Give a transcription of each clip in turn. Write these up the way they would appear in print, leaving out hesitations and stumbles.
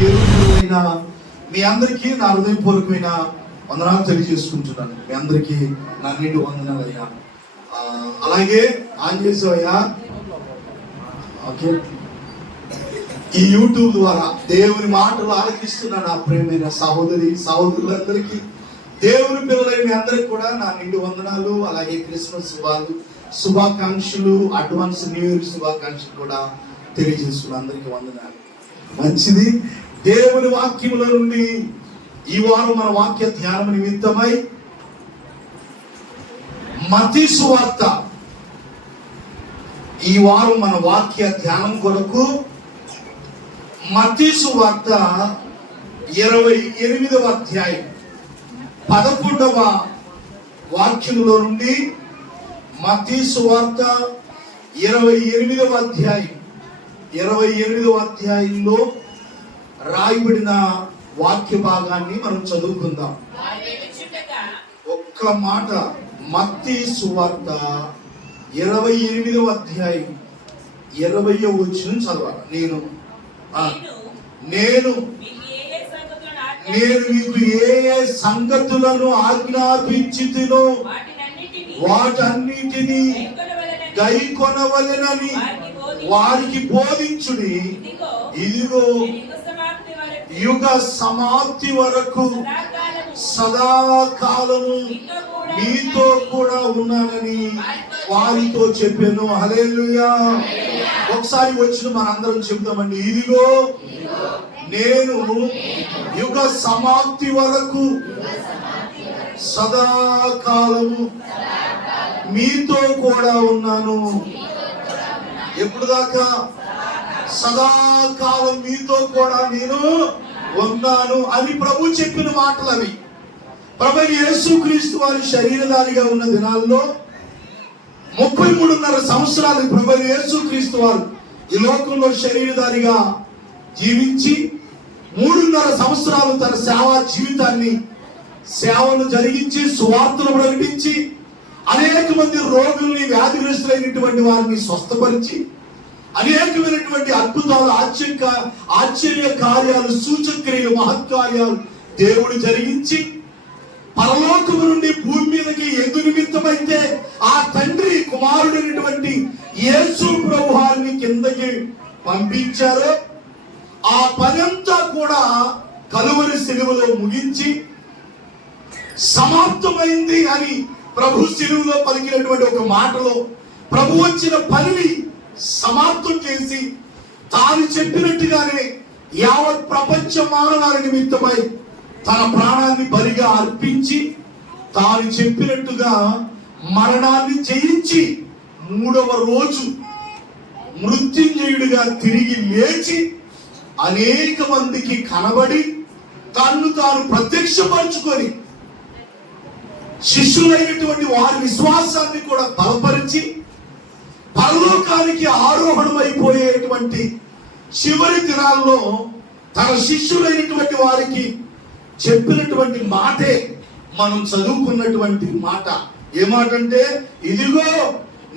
పేరున మీ అందరికీ నా హృదయపూర్వకమైన వందనాలు తెలియజేసుకుంటున్నాను. మీ అందరికీ నా నిండు వందనాలు అయ్యా. అలాగే ఆన్ చేసావయ్యా. ఓకే, ఈ యూట్యూబ్ ద్వారా దేవుని మాటలు ఆలకిస్తున్న నా ప్రేమైన సహోదరులందరికీ, దేవుని పిల్లలైన మీ అందరికి కూడా నా నిండు వందనాలు. అలాగే క్రిస్మస్ శుభాకాంక్షలు, అడ్వాన్స్ న్యూ ఇయర్ శుభాకాంక్షలు కూడా తెలియజేస్తున్న అందరికీ వందనాలు. మంచిది. దేవుని వాక్యముల నుండి ఈ వారం మన వాక్య ధ్యానం నిమిత్తమై మత్తయి సువార్త, ఈ వారం మన వాక్య ధ్యానం కొరకు మత్తయి సువార్త 28వ అధ్యాయం 11వ వాక్యములో నుండి, మత్తయి సువార్త 28వ అధ్యాయం 28వ అధ్యాయంలో రాయబడిన వాక్య భాగాన్ని మనం చదువుకుందాం. ఒక్క మాట. మత్తయి సువార్త 28వ అధ్యాయం 20వ వచనం చదవాలి. నేను మీకు ఏ సంగతులను ఆజ్ఞాపించితినో వాటన్నిటిని గైకొనవలెనని వారికి బోధించుడి. ఇదిగో యుగ సమాప్తి వరకు సదాకాలము మీతో కూడా ఉన్నానని వారితో చెప్పాను. హల్లెలూయా. ఒకసారి వచ్చిన మనందరం చెప్తామండి. ఇదిగో నేను యుగ సమాప్తి వరకు సదాకాలము మీతో కూడా ఉన్నాను. ఎప్పుడు దాకా? సదాకాలం మీతో కూడా నేను ఉన్నాను అని ప్రభు చెప్పిన మాటలు అవి. ప్రభు యేసుక్రీస్తు వారి శరీరధారిగా ఉన్న దినాల్లో 33.5 సంవత్సరాలు ప్రభు యేసుక్రీస్తు వారు ఈ లోకంలో శరీరధారిగా జీవించి 3.5 సంవత్సరాలు తన సేవను జరిగించి సువార్తను ప్రకటించి అనేక మంది రోగుల్ని, వ్యాధిగ్రస్తులైనటువంటి వారిని స్వస్థపరిచి అనేకమైనటువంటి అద్భుతాలు, ఆశ్చర్య కార్యాలు, సూచక్రియలు, మహత్కార్యాలు దేవుడు జరిగించి పరలోకము నుండి భూమి మీదకి ఎందు నిమిత్తమైతే ఆ తండ్రి కుమారుడైనటువంటి యేసు ప్రభువారిని కిందకి పంపించారో ఆ పనంతా కూడా కలువరి సిలువలో ముగించి సమాప్తమైంది అని ప్రభు సిలువలో పలికినటువంటి ఒక మాటలో ప్రభు వచ్చిన పనిని సమాప్తం చేసి తాను చెప్పినట్టుగానే యావత్ ప్రపంచ మానవాళి నిమిత్తమై తన ప్రాణాన్ని బలిగా అర్పించి తాను చెప్పినట్టుగా మరణాన్ని జయించి 3వ రోజు మృత్యుంజయుడిగా తిరిగి లేచి అనేక మందికి కనబడి తన్ను తాను ప్రత్యక్షపరుచుకొని శిష్యులైనటువంటి వారి విశ్వాసాన్ని కూడా బలపరిచి పరలోకానికి ఆరోహణమైపోయేటువంటి చివరి దినాల్లో తన శిష్యులైనటువంటి వారికి చెప్పినటువంటి మాటే మనం చదువుకున్నటువంటి మాట. ఏ మాట అంటే, ఇదిగో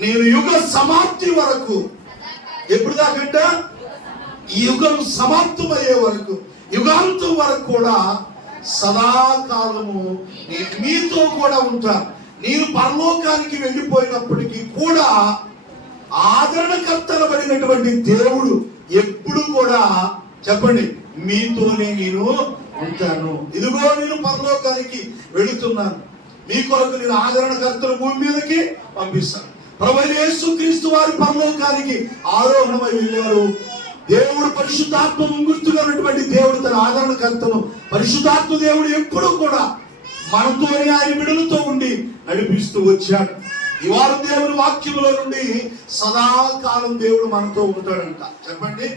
నేను యుగ సమాప్తి వరకు, ఎప్పుడు దాకంట? ఈ యుగం సమాప్తమయ్యే వరకు, యుగాంతం వరకు కూడా సదాకాలము నేను మీతో కూడా ఉంటాను. నేను పరలోకానికి వెళ్ళిపోయినప్పటికీ కూడా ఆదరణకర్తనబడినటువంటి దేవుడు ఎప్పుడు కూడా, చెప్పండి, మీతోనే నేను ఉంటాను. ఇదిగో నేను పరలోకానికి వెళుతున్నాను, మీ కొరకు నేను ఆదరణకర్తను భూమి మీదకి పంపిస్తాను. ప్రభువైన యేసుక్రీస్తు వారి పరలోకానికి ఆరోహణమై వెళ్ళారు. దేవుడు పరిశుద్ధాత్మ ముంగుర్తుగా ఉన్నటువంటి దేవుడు తన ఆదరణకర్తను, పరిశుద్ధాత్మ దేవుడు ఎప్పుడు కూడా మనతోనే ఆయన బిడ్డలతో ఉండి నడిపిస్తూ వచ్చాడు. ఈ వారం దేవుని వాక్యములో నుండి సదాకాలం దేవుడు మనతో ఉంటాడంట. చెప్పండి,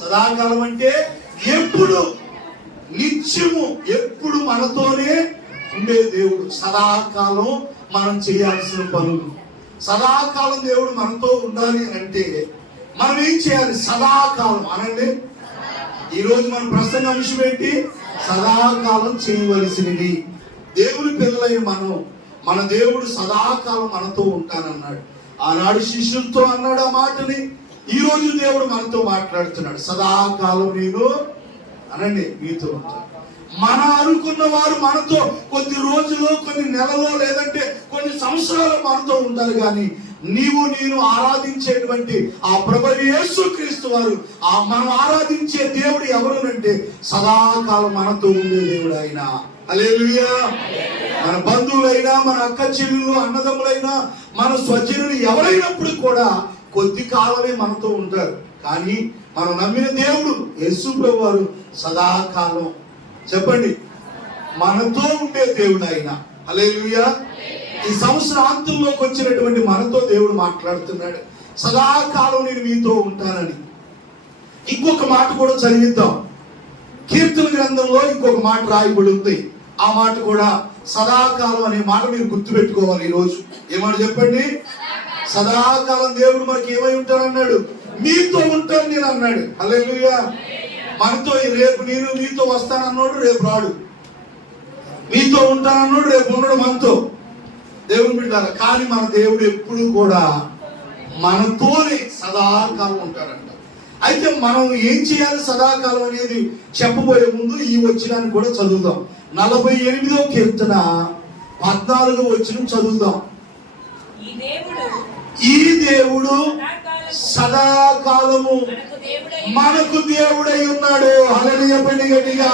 సదాకాలం అంటే ఎప్పుడు, నిత్యము, ఎప్పుడు మనతోనే ఉండే దేవుడు. సదాకాలం మనం చేయాల్సిన పనులు, సదాకాలం దేవుడు మనతో ఉండాలి అంటే మనం ఏం చేయాలి? సదాకాలం అనండి. ఈరోజు మన ప్రసంగ అంశం ఏంటి? సదాకాలం చేయవలసినవి. దేవుని పిల్లలైన మన దేవుడు సదాకాలం మనతో ఉంటానన్నాడు. ఆనాడు శిష్యులతో అన్నాడు ఆ మాటని. ఈ రోజు దేవుడు మనతో మాట్లాడుతున్నాడు. సదాకాలం నేను అనండి, మీతో ఉంటాను. మన అనుకున్న వారు మనతో కొద్ది రోజులు, కొన్ని నెలలో, లేదంటే కొన్ని సంవత్సరాలు మనతో ఉంటారు. కానీ నీవు నేను ఆరాధించేటువంటి ఆ ప్రభువు యేసుక్రీస్తు వారు, ఆ మనం ఆరాధించే దేవుడు ఎవరునంటే సదాకాలం మనతో ఉండే దేవుడు ఆయన. హల్లెలూయా. మన బంధువులైనా, మన అక్క చెల్లెలు, అన్నదమ్ములైనా, మన స్వజనులు ఎవరైనప్పుడు కూడా కొద్ది కాలమే మనతో ఉంటారు. కానీ మనం నమ్మిన దేవుడు యేసు ప్రభువు వారు సదాకాలం, చెప్పండి, మనతో ఉండే దేవుడు ఆయన. హల్లెలూయా. ఈ సంవత్సరాంతంలోకి వచ్చినటువంటి మనతో దేవుడు మాట్లాడుతున్నాడు, సదాకాలం నేను మీతో ఉంటానని. ఇంకొక మాట కూడా చదివిద్దాం. కీర్తన గ్రంథంలో ఇంకొక మాట రాయబడి ఉంది. ఆ మాట కూడా సదాకాలం అనే మాట మీరు గుర్తుపెట్టుకోవాలి ఈరోజు. ఏమాట చెప్పండి? సదాకాలం దేవుడు మనకి ఏమై ఉంటానన్నాడు? మీతో ఉంటాను నేను అన్నాడు. హల్లెలూయా. మనతో రేపు నేను మీతో వస్తానన్నాడు, రేపు రాడు. మీతో ఉంటానన్నాడు, రేపు ఉండడు మనతో. దేవుని బిడ్డలారా, కానీ మన దేవుడు ఎప్పుడు కూడా మనతోనే సదాకాలం ఉంటాడంట. అయితే మనం ఏం చేయాలి సదాకాలం అనేది చెప్పబోయే ముందు ఈ వచనాన్ని కూడా చదువుదాం. 48వ కీర్తన 14వ వచనం చదువుదాం. ఈ దేవుడు సదాకాలము మనకు దేవుడై ఉన్నాడు. హల్లెలూయా. గట్టిగా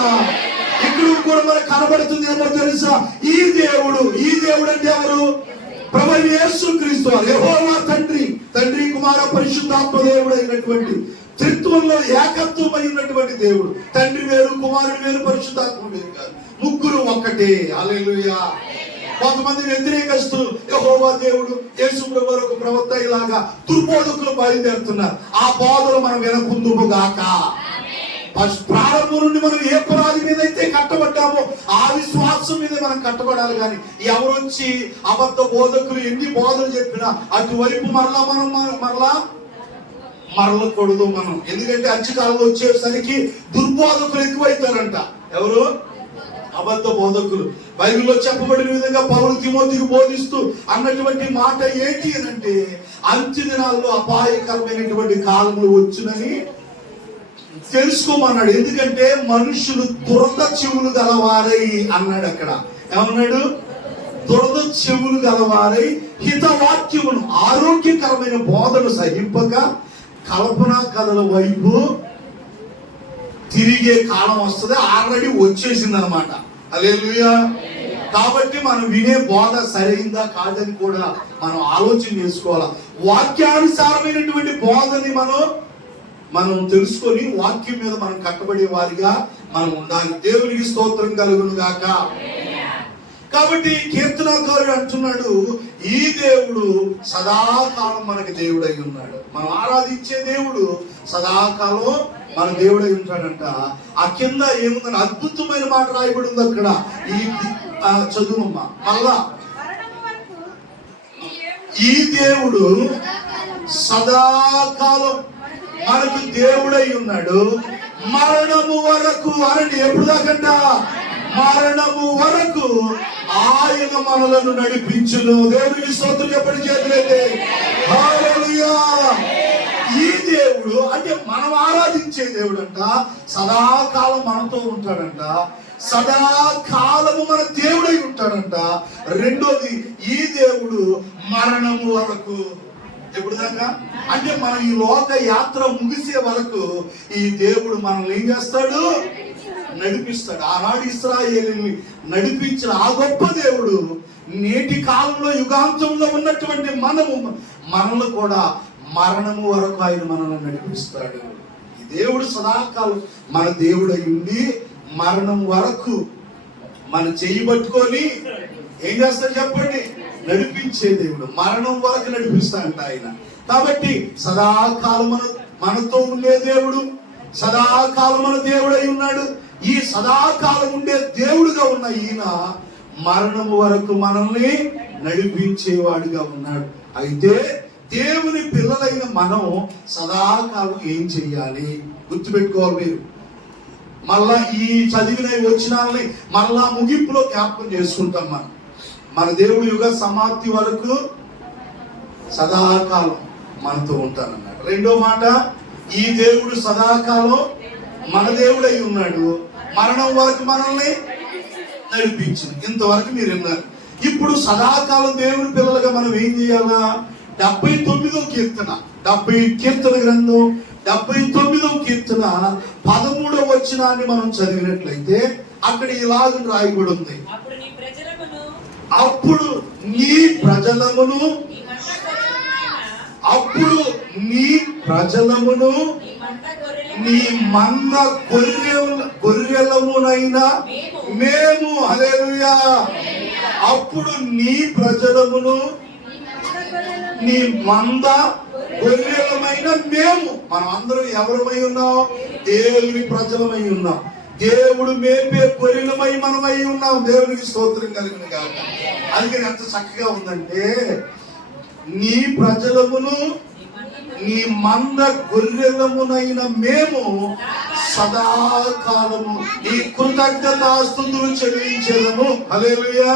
ఇక్కడ కూడా మనకు కనబడుతుంది ఏమో తెలుసా? ఈ దేవుడు అంటే ఎవరు? ప్రభువు యేసుక్రీస్తు వారు, యెహోవా తండ్రి, కుమార పరిశుద్ధాత్మ దేవుడు అయినటువంటి త్రిత్వంలో ఏకత్వమైనటువంటి దేవుడు. తండ్రి వేరు, కుమారుడు వేరు, పరిశుద్ధాత్మ వేరు కాదు, ముగ్గురు ఒక్కటే. హల్లెలూయా. కొంతమంది వ్యతిరేకస్తులు యెహోవా దేవుడు, యేసు ప్రభువు ఒక ప్రవక్త, ఇలాగా దుర్బోధకులు బయలుదేరుతున్నారు. ఆ బోధలు మనం వినకుందుము గాక. ప్రారంభం నుండి మనం ఏ పునాది మీద అయితే కట్టబడ్డామో ఆ విశ్వాసం మీద మనం కట్టబడాలి. కానీ ఎవరొచ్చి అబద్ధ బోధకులు ఎన్ని బోధలు చెప్పినా అటువైపు మరలకూడదు మనం. ఎందుకంటే అంచుకాలంలో వచ్చేసరికి దుర్బోధకులు ఎక్కువైతారంట. ఎవరు? అబద్ధ బోధకులు. బైబిల్లో చెప్పబడిన విధంగా పౌలు తిమోతికి బోధిస్తూ అన్నటువంటి మాట ఏంటి అంటే, అంత్య దినాల్లో అపాయకరమైనటువంటి కాలంలో వచ్చునని తెలుసుకోమన్నాడు. ఎందుకంటే మనుషులు దురద చెవులు గలవారై అన్నాడు. అక్కడ ఏమన్నాడు? దురద చెవులు గలవారై హితవాక్యమును, ఆరోగ్యకరమైన బోధను సహింపక కల్పనా కథల వైపు తిరిగే కాలం వస్తుంది. ఆల్రెడీ వచ్చేసింది అనమాట. హల్లెలూయా. కాబట్టి మనం వినే బోధ సరైందా కాదని కూడా మనం ఆలోచన చేసుకోవాలి. వాక్యానుసారమైనటువంటి బోధని మనం తెలుసుకొని వాక్యం మీద మనం కట్టబడే వారిగా మనం ఉండాలి. దేవునికి స్తోత్రం కలుగును గాక. కాబట్టి కీర్తనాకారుడు అంటున్నాడు, ఈ దేవుడు సదాకాలం మనకి దేవుడై ఉన్నాడు. మనం ఆరాధించే దేవుడు సదాకాలం మన దేవుడై ఉంటాడంట. ఆ కింద ఏముందని అద్భుతమైన మాట రాయబడి ఉంది అక్కడ. ఈ చదువుమ్మ మళ్ళా, ఈ దేవుడు సదాకాలం మనకు దేవుడై ఉన్నాడు, మరణము వరకు. అనండి, ఎప్పుడు దాకంట? మరణము వరకు ఆయన మనలను నడిపించును. దేవునికి స్తోత్రం చెప్పండి, చేతులైతే. హల్లెలూయా. ఈ దేవుడు అంటే మనం ఆరాధించే దేవుడు అంట సదాకాలం మనతో ఉంటాడంట, సదాకాలము మన దేవుడై ఉంటాడంట. రెండోది, ఈ దేవుడు మరణము వరకు. ఎప్పుడు దాకా అంటే మనం ఈ లోక యాత్ర ముగిసే వరకు ఈ దేవుడు మనల్ని ఏం చేస్తాడు? నడిపిస్తాడు. ఆనాడు ఇశ్రాయేలుని నడిపించిన ఆ గొప్ప దేవుడు నేటి కాలంలో యుగాంతంలో ఉన్నటువంటి మనల్ని కూడా మరణము వరకు ఆయన మనల్ని నడిపిస్తాడు. ఈ దేవుడు సదాకాలం మన దేవుడై ఉండి మరణం వరకు మన చెయ్యి పట్టుకొని ఏం చేస్తాడు చెప్పండి? నడిపించే దేవుడు. మరణం వరకు నడిపిస్తాడంట ఆయన. కాబట్టి సదాకాలం మనతో ఉండే దేవుడు, సదాకాలం మన దేవుడై ఉన్నాడు. ఈ సదాకాలం ఉండే దేవుడుగా ఉన్న ఈయన మరణం వరకు మనల్ని నడిపించేవాడిగా ఉన్నాడు. అయితే దేవుని పిల్లలైన మనం సదాకాలం ఏం చెయ్యాలి? గుర్తుపెట్టుకోవాలి మీరు. మళ్ళా ఈ చదివిన వచనాలని మళ్ళా ముగింపులో జ్ఞాపకం చేసుకుంటాం. మన దేవుడు యుగ సమాప్తి వరకు సదాకాలం మనతో ఉంటానన్నాడు. రెండో మాట, ఈ దేవుడు సదాకాలం మన దేవుడై ఉన్నాడు, మరణం వరకు మనల్ని నడిపించింది. ఇంతవరకు మీరు విన్నారు. ఇప్పుడు సదాకాలం దేవుని పిల్లలుగా మనం ఏం చేయాలా? 79వ కీర్తన, 70 కీర్తన గ్రంథం 79వ కీర్తన 13వ వచనాన్ని మనం చదివినట్లయితే అక్కడ ఇలాగ రాయబడి ఉంది. అప్పుడు నీ ప్రజలమును నీ మంద గొర్రెలమునైనా మేము, హల్లెలూయా, అప్పుడు నీ ప్రజలమును నీ మంద గొర్రెలమైన మేము, మనం అందరం ఎవరమై ఉన్నాం? దేవుని ప్రజలమై ఉన్నాం. దేవుడు మేపే గొర్రెలమై మనమై ఉన్నాం. దేవునికి స్తోత్రం కలిగిన కాదు. అందుకని ఎంత చక్కగా ఉందంటే, నీ ప్రజలమును నీ మంద గొర్రెలమునైన మేము సదాకాలము నీ కృతజ్ఞతాస్తుతులు చెల్లించేదము. హల్లెలూయా.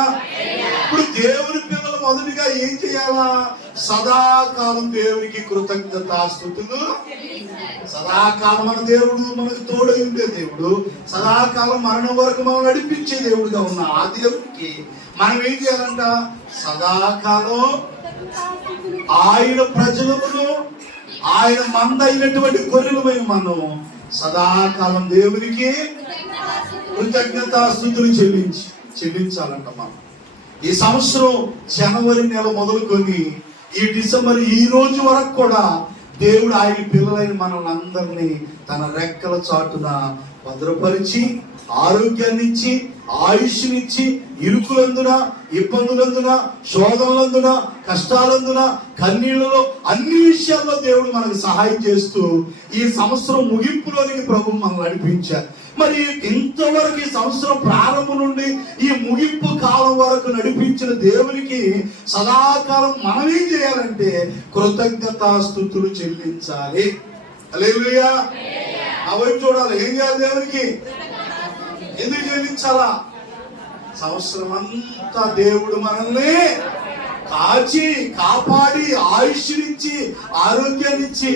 ఇప్పుడు దేవుని పిల్లలు మొదటిగా ఏం చేయాలా? సదాకాలం దేవునికి కృతజ్ఞతాస్తుతులు. సదాకాలం మన దేవుడు, మనకు తోడై ఉండే దేవుడు, సదాకాలం మరణం వరకు మనం నడిపించే దేవుడుగా ఉన్న ఆ దేవుడికి మనం ఏం చేయాలంట? సదాకాలం ఆయన ప్రజలమును ఆయన మంద అయినటువంటి గొర్రెలమైన మనం సదాకాలం దేవునికి కృతజ్ఞతాస్తుతులు చెల్లించాలంట. మనం ఈ సంవత్సరం జనవరి నెల మొదలుకొని ఈ డిసెంబర్ ఈ రోజు వరకు కూడా దేవుడు ఆయన పిల్లలైన మనల్ని అందరినీ తన రెక్కల చాటున భద్రపరిచి, ఆరోగ్యాన్ని ఇచ్చి, ఆయుష్నిచ్చి, ఇరుకులందున, ఇబ్బందులందున, శోధనలందున, కష్టాలందున, కన్నీళ్లలో, అన్ని విషయాల్లో దేవుడు మనకు సహాయం చేస్తూ ఈ సంవత్సరం ముగింపులోనికి ప్రభు మనల్ని నడిపించారు. మరి ఇంతవరకు ఈ సంవత్సరం ప్రారంభం నుండి ఈ ముగింపు కాలం వరకు నడిపించిన దేవునికి సదాకాలం మనం ఏం చేయాలంటే కృతజ్ఞతాస్తుతులు చెల్లించాలి. హల్లెలూయా. ఆ వైపు చూడాలి. ఏం చేయాలి? దేవునికి ఎందుకు చెల్లించాలా? సంవత్సరం అంతా దేవుడు మనల్ని కాచి, కాపాడి, ఆయుష్నిచ్చి, ఆరోగ్యాన్నిచ్చి,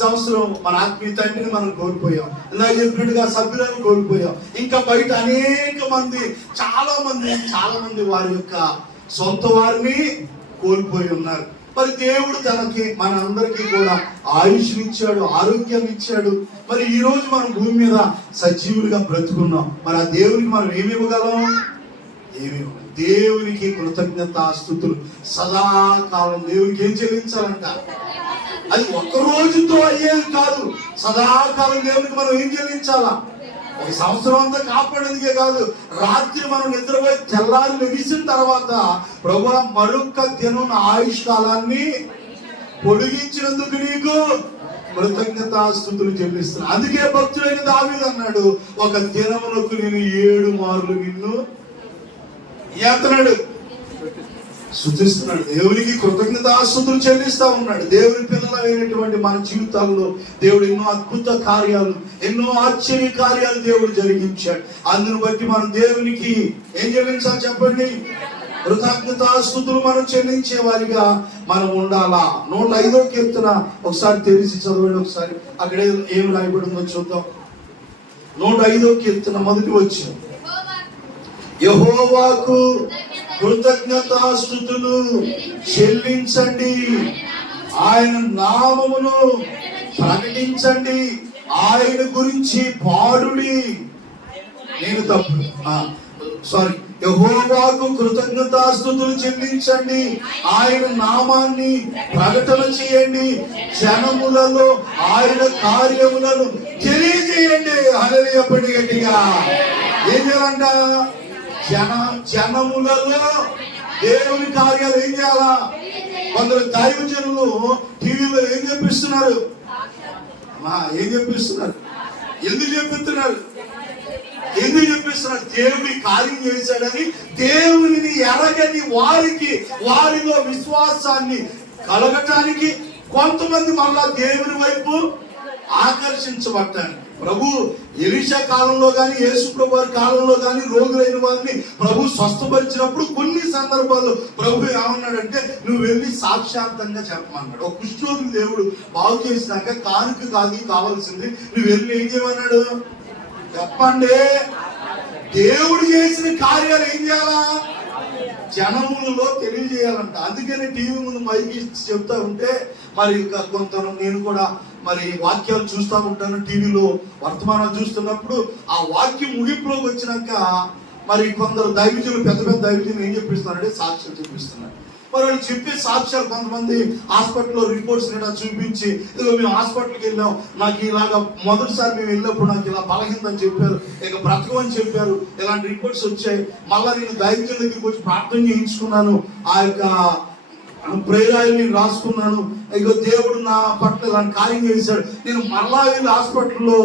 సంవత్సరం మన ఆత్మీయ తండ్రిని మనం కోల్పోయాం. ఇలా చెప్పినట్టుగా సభ్యులను కోల్పోయాం. ఇంకా బయట అనేక మంది, చాలా మంది వారి యొక్క సొంత వారిని కోల్పోయి ఉన్నారు. మరి దేవుడు తనకి మన అందరికీ కూడా ఆయుష్నిచ్చాడు, ఆరోగ్యం ఇచ్చాడు. మరి ఈ రోజు మనం భూమి మీద సజీవులుగా బ్రతుకున్నాం. మరి ఆ దేవునికి మనం ఏమి ఇవ్వగలం? దేవునికి కృతజ్ఞతాస్తుతులు సదాకాలం దేవునికి ఏం చెల్లించాలంట? అది ఒక్క రోజుతో అయ్యేది కాదు. సదాకాలం దేవునికి మనం ఏం చెల్లించాలా? ఒక సంవత్సరం అంతా కాపాడేందుకే కాదు, రాత్రి మనం నిద్రపోయి తెల్లారి లెగిసిన తర్వాత ప్రభువా మరొక్క దినం ఆయుష్ కాలాన్ని పొడిగించినందుకు నీకు కృతజ్ఞతాస్తుతులు చెల్లిస్తున్నా. అందుకే భక్తుడైన దావీదు అన్నాడు, ఒక దినమునకు నేను 7 మార్లు నిన్ను ఏతనాడు, స్తుతిస్తున్నాడు. దేవునికి కృతజ్ఞతాస్తుతులు చెల్లిస్తా ఉన్నాడు. దేవుని పిల్లలైనటువంటి మన జీవితాల్లో దేవుడు ఎన్నో అద్భుత కార్యాలు, ఎన్నో ఆశ్చర్య కార్యాలు దేవుడు జరిగించాడు. అందును బట్టి మనం దేవునికి ఏం చెల్లించాలి చెప్పండి? కృతజ్ఞతాస్తుతులు మనం చెల్లించే వారిగా మనం ఉండాలా. 105వ కీర్తన ఒకసారి తెలిసి చదవండి. ఒకసారి అక్కడ ఏం రాయబడిందో చూద్దాం. 105వ కీర్తన మొదటి వచ్చిన యెహోవాకు కృతజ్ఞతాస్తుతులు చెల్లించండి, ఆయన నామమును ప్రకటించండి, ఆయన గురించి పాడుడి. యెహోవాకు కృతజ్ఞతాస్తుతులు చెల్లించండి, ఆయన నామాన్ని ప్రకటన చేయండి, జనములలో ఆయన కార్యములను తెలియజేయండి. హల్లెలూయా. గట్టిగా ఏం చేయాలంట? జనములలో దేవుని కార్యాలు ఏం చేయాలా? కొందరు దైవజనులు టీవీలో ఏం చెప్పిస్తున్నారు? ఏం చెప్పిస్తున్నారు? ఎందుకు చెప్పిస్తున్నారు? దేవుడి కార్యం చేశాడని దేవుని ఎరగని వారికి, వారిలో విశ్వాసాన్ని కలగటానికి, కొంతమంది మళ్ళా దేవుని వైపు ఆకర్షించబడటానికి. ప్రభు ఎలీషా కాలంలో కానీ యేసు ప్రభు వారి కాలంలో కానీ రోగులైన వారిని ప్రభు స్వస్థపరిచినప్పుడు కొన్ని సందర్భాల్లో ప్రభు ఏమన్నాడంటే నువ్వు వెళ్ళి సాక్షాత్తంగా చెప్పమన్నాడు. ఒక కుష్ఠరోగి దేవుడు బాగు చేసినాక కానుక కావాల్సింది నువ్వు వెళ్ళి ఏం చేయమన్నాడు? చెప్పండి. దేవుడు చేసిన కార్యాలు ఏం చేయాలా? జనములలో తెలియజేయాలంట. అందుకని టీవీ ముందు మైకి చెప్తా ఉంటే మరి కొంత నేను కూడా మరి వాక్యాలు చూస్తూ ఉంటాను. టీవీలో వర్తమానాలు చూస్తున్నప్పుడు ఆ వాక్యం ముగింపులోకి వచ్చినాక మరి కొందరు దైవజనులు పెద్ద పెద్ద దైవజనులు ఏం చెప్పిస్తున్నారంటే సాక్ష్యం చూపిస్తున్నారు. మరి వాళ్ళు చెప్పే సాక్ష్యాలు కొంతమంది హాస్పిటల్లో రిపోర్ట్స్ చూపించి ఇదిగో మేము హాస్పిటల్కి వెళ్ళాం, నాకు ఇలాగా మొదటిసారి మేము వెళ్ళినప్పుడు నాకు ఇలా బలహీనత అని చెప్పారు, ఇక బ్రతకమని చెప్పారు, ఇలాంటి రిపోర్ట్స్ వచ్చాయి. మళ్ళా నేను దైవజనుల దగ్గరికి వచ్చి ప్రార్థన చేయించుకున్నాను, ఆ యొక్క ప్రేరాయల్ని రాసుకున్నాను, ఇక దేవుడు నా పట్ల ఇలాంటి కార్యం చేశాడు. నేను మళ్ళా వెళ్ళి హాస్పిటల్లో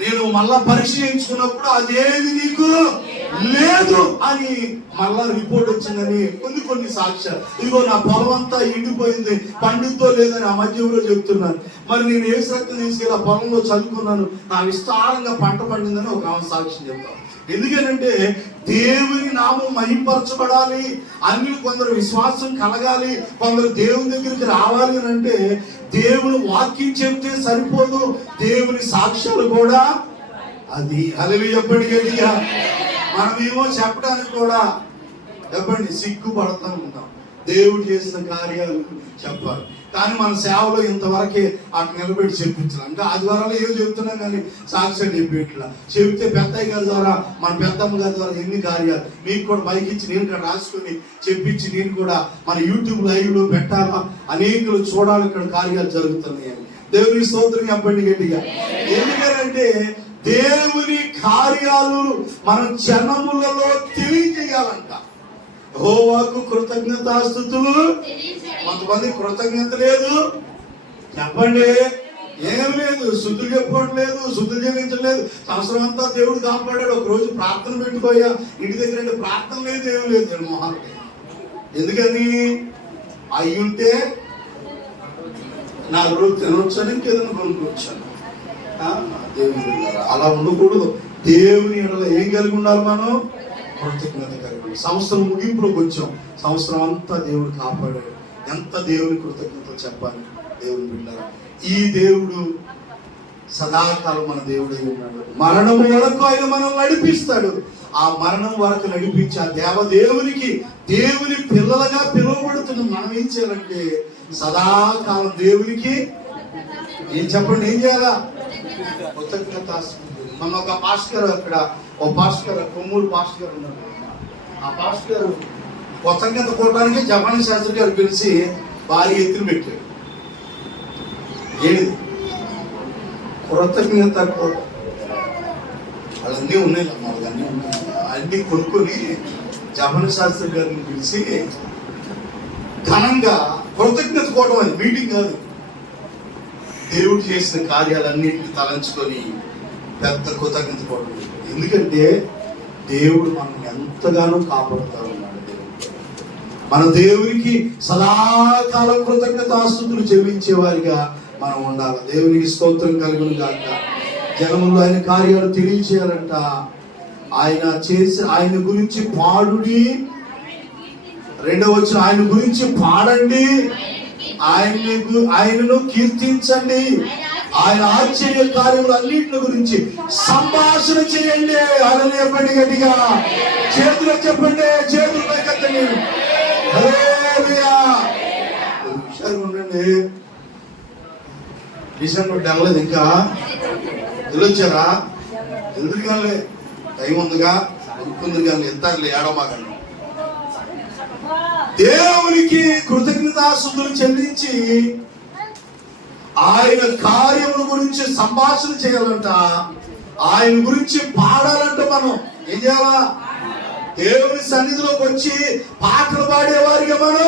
నేను మళ్ళా పరీక్ష చేయించుకున్నప్పుడు అదేది నీకు లేదు అని మళ్ళా రిపోర్ట్ వచ్చిందని కొన్ని సాక్ష్యాలు. ఇదిగో నా పొలం అంతా ఎండిపోయింది, పండితో లేదని ఆ మధ్యలో చెప్తున్నాను. మరి నేను ఏ శక్తి తీసుకెళ్ళి ఆ పొలంలో చదువుకున్నాను, నా విస్తారంగా పంట పండిందని ఒక ఆమె సాక్ష్యం చెప్తాను. ఎందుకంటే దేవుని నామం మహింపరచబడాలి, అన్ని కొందరు విశ్వాసం కలగాలి, కొందరు దేవుని దగ్గరికి రావాలి అని అంటే దేవుని వాక్యం చెప్తే సరిపోదు, దేవుని సాక్ష్యాలు కూడా అది హల్లెలూయా చెప్పండి గట్టిగా. మనమేమో చెప్పడానికి కూడా చెప్పండి సిగ్గుపడతా ఉంటాం. దేవుడు చేసిన కార్యాలు చెప్పాలి, కానీ మన సేవలో ఇంతవరకే అటు నిలబెట్టి చెప్పించాలి. ఇంకా ఆదివారాలు ఏదో చెప్తున్నాం కానీ సాక్ష్యం చెప్పేట్లా చెబితే పెద్దయ్య గారి ద్వారా మన పెద్దమ్మ గారి ద్వారా ఎన్ని కార్యాలు మీకు కూడా బైక్ ఇచ్చి నేను ఇక్కడ రాసుకొని చెప్పించి నేను కూడా మన యూట్యూబ్ లైవ్ లో పెట్టాలా, అనేకులు చూడాలి ఇక్కడ కార్యాలు జరుగుతున్నాయి అని. దేవుని స్తోత్రం చెప్పండి గట్టిగా. ఎందుకంటే దేవుని కార్యాలు మనం జనములలో తెలియజేయాలంట. యెహోవాకు కృతజ్ఞతాస్తుతులు. కొంతమంది కృతజ్ఞత లేదు, చెప్పండి ఏం లేదు, శుద్ధులు చెప్పుకోవడం లేదు, శుద్ధులు చెల్లించలేదు. సంవత్సరం అంతా దేవుడు కాపాడాడు, ఒక రోజు ప్రార్థన పెట్టుకోయా ఇంటి దగ్గర ప్రార్థన లేదు, ఏం లేదు. నేను మొహం ఎందుకని అయ్యుంటే నా రోజు తినొచ్చాను, ఇంకేదైనా కొనుక్కొచ్చాను. దేవుని అలా ఉండకూడదు. దేవుని ఏం కలిగి ఉండాలి మనం? కృతజ్ఞత కలిగి. సంవత్సరం ముగింపులోకి వచ్చాం, సంవత్సరం అంతా దేవుడు కాపాడాడు. ఎంత దేవుని కృతజ్ఞతలు చెప్పాలి దేవుని బిడ్డలారా. ఈ దేవుడు సదాకాలం మన దేవుడు అయి ఉన్నాడు. మరణం వరకు ఆయన మనం నడిపిస్తాడు. ఆ మరణం వరకు నడిపించి ఆ దేవునికి దేవుని పిల్లలుగా పిలువబడుతున్న మనం ఏం చేయాలంటే సదాకాలం దేవునికి ఏం చెప్పండి, ఏం చేయాలా? కృతజ్ఞత. మన ఒక పాస్టర్ అక్కడ ఓ పాస్టర్ కొమ్మూరు పాస్టర్ ఉన్నారు. ఆ పాస్టర్ కృతజ్ఞత కోవడానికి జపానీ శాస్త్రి గారు పిలిచి భారీ ఎత్తులు పెట్టాడు. ఏది కృతజ్ఞత కోట అవన్నీ ఉన్నాయి, అన్నీ ఉన్నాయి. అన్ని కొనుక్కొని జపానీ శాస్త్రి గారిని పిలిచి ఘనంగా కృతజ్ఞత కోవడం, అది మీటింగ్ కాదు, దేవుడు చేసిన కార్యాలన్నింటినీ తలంచుకొని పెద్ద కృతజ్ఞత కోవడం. ఎందుకంటే దేవుడు మనం ఎంతగానో కాపాడుతూ ఉన్నాడు. మన దేవునికి సదాకాలం కృతజ్ఞతాస్తుతులు చెల్లించే వారిగా మనం ఉండాలి. దేవునికి స్తోత్రం కలుగును గాక. జనములో ఆయన కార్యాలు తెలియచేయాలంట. ఆయన గురించి పాడుడి. రెండవ వచనం, ఆయన గురించి పాడండి, ఆయనను కీర్తించండి, ఆయన ఆశ్చర్య కార్యములు అన్నింటి గురించి సంభాషణ చేయండి. అలానే చెప్పండి గట్టిగా, చేతులు చెప్పండి, చేతులు పైకెత్తండి. హల్లెలూయా. ఉండండి, డిసెంబర్ వెళ్ళలేదు, ఇంకా వెళ్ళొచ్చారా? ఎందుకు కానీ టైం ఉందిగా, అనుకుంది కానీ ఎత్తారులే ఏడవమాకండి. దేవునికి కృతజ్ఞతాస్తుతులు చెల్లించి ఆయన కార్యముల గురించి సంభాషణ చేయాలంట, ఆయన గురించి పాడాలంట. మనం ఏం చేయాలా? దేవుని సన్నిధిలోకి వచ్చి పాటలు పాడేవారిగా మనం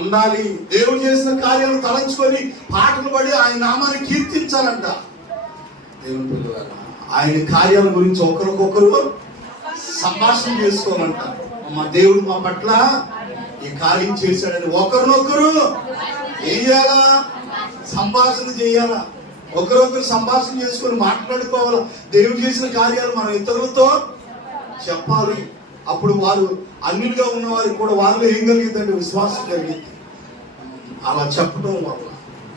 ఉండాలి. దేవుడు చేసిన కార్యాలు తలంచుకొని పాటలు పాడి ఆయన నామాన్ని కీర్తించాలంట. దేవుని పిల్లలారా, ఆయన కార్యాల గురించి ఒకరికొకరు సంభాషణ చేసుకోవాలంట. మా దేవుడు మా పట్ల ఈ కార్యం చేశాడని ఒకరినొకరు ఏం చేయాలా? సంభాషణ చేయాలా. ఒకరొకరు సంభాషణ చేసుకొని మాట్లాడుకోవాలి. దేవుడు చేసిన కార్యాలు మనం ఇతరులతో చెప్పాలి. అప్పుడు వారు అన్యులుగా ఉన్న వారికి కూడా వారిలో ఏం కలిగిందంటే విశ్వాసం కలిగింది. అలా చెప్పడం వల్ల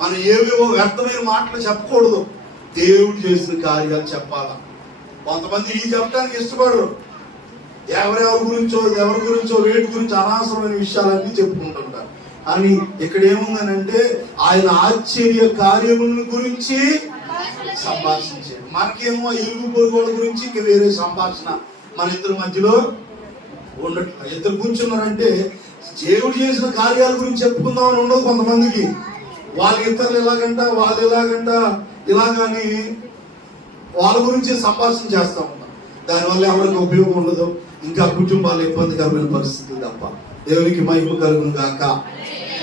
మనం ఏవేవో వ్యర్థమైన మాటలు చెప్పకూడదు. దేవుడు చేసిన కార్యాలు చెప్పాలా. కొంతమంది ఈ చెప్పడానికి ఇష్టపడరు. ఎవరి గురించో వేటి గురించి అనవసరమైన విషయాలన్నీ చెప్పుకుంటుంటారు. అని ఇక్కడ ఏముందనంటే ఆయన ఆశ్చర్య కార్యముల గురించి సంభాషించాడు. మనకేమో ఇరుగు పొరుగుల గురించి ఇంక వేరే సంభాషణ మన ఇద్దరి మధ్యలో ఉండట్లేదు. ఇద్దరు కూర్చున్నారంటే దేవుడు చేసిన కార్యాల గురించి చెప్పుకుందామని ఉండదు కొంతమందికి. వాళ్ళ ఇతరులు వాళ్ళు ఎలాగంట ఇలాగని వాళ్ళ గురించి సంభాషణ చేస్తూ ఉంటాం. దానివల్ల ఎవరికి ఉపయోగం ఉండదు. ఇంకా కుటుంబాలు ఇబ్బందికరమైన పరిస్థితులు తప్ప. దేవునికి మహిమ కలుగును గాక.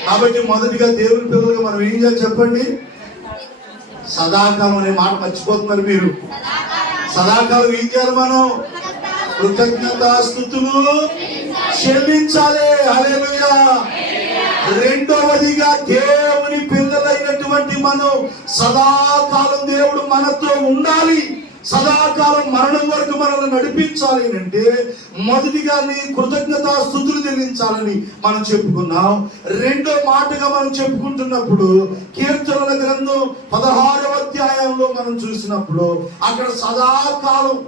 కాబట్టి మొదటిగా దేవుని పిల్లలుగా మనం ఏం చేయాలి చెప్పండి? సదాకాలం అనే మాట మర్చిపోతున్నారు మీరు. సదాకాలం ఏం చేయాలి? మనం కృతజ్ఞతాస్తుతులు చెల్లించాలి. హల్లెలూయా. రెండవదిగా దేవుని పిల్లలైనటువంటి మనం సదాకాలం దేవుడు మనతో ఉండాలి. సదాకాలం మరణం వరకు మనల్ని నడిపించాలి అంటే మొదటిగా నీ కృతజ్ఞతా స్తుతులు చెల్లించాలని మనం చెప్పుకున్నాం. రెండో మాటగా మనం చెప్పుకుంటున్నప్పుడు కీర్తనల గ్రంథం 16వ అధ్యాయంలో మనం చూసినప్పుడు అక్కడ సదాకాలం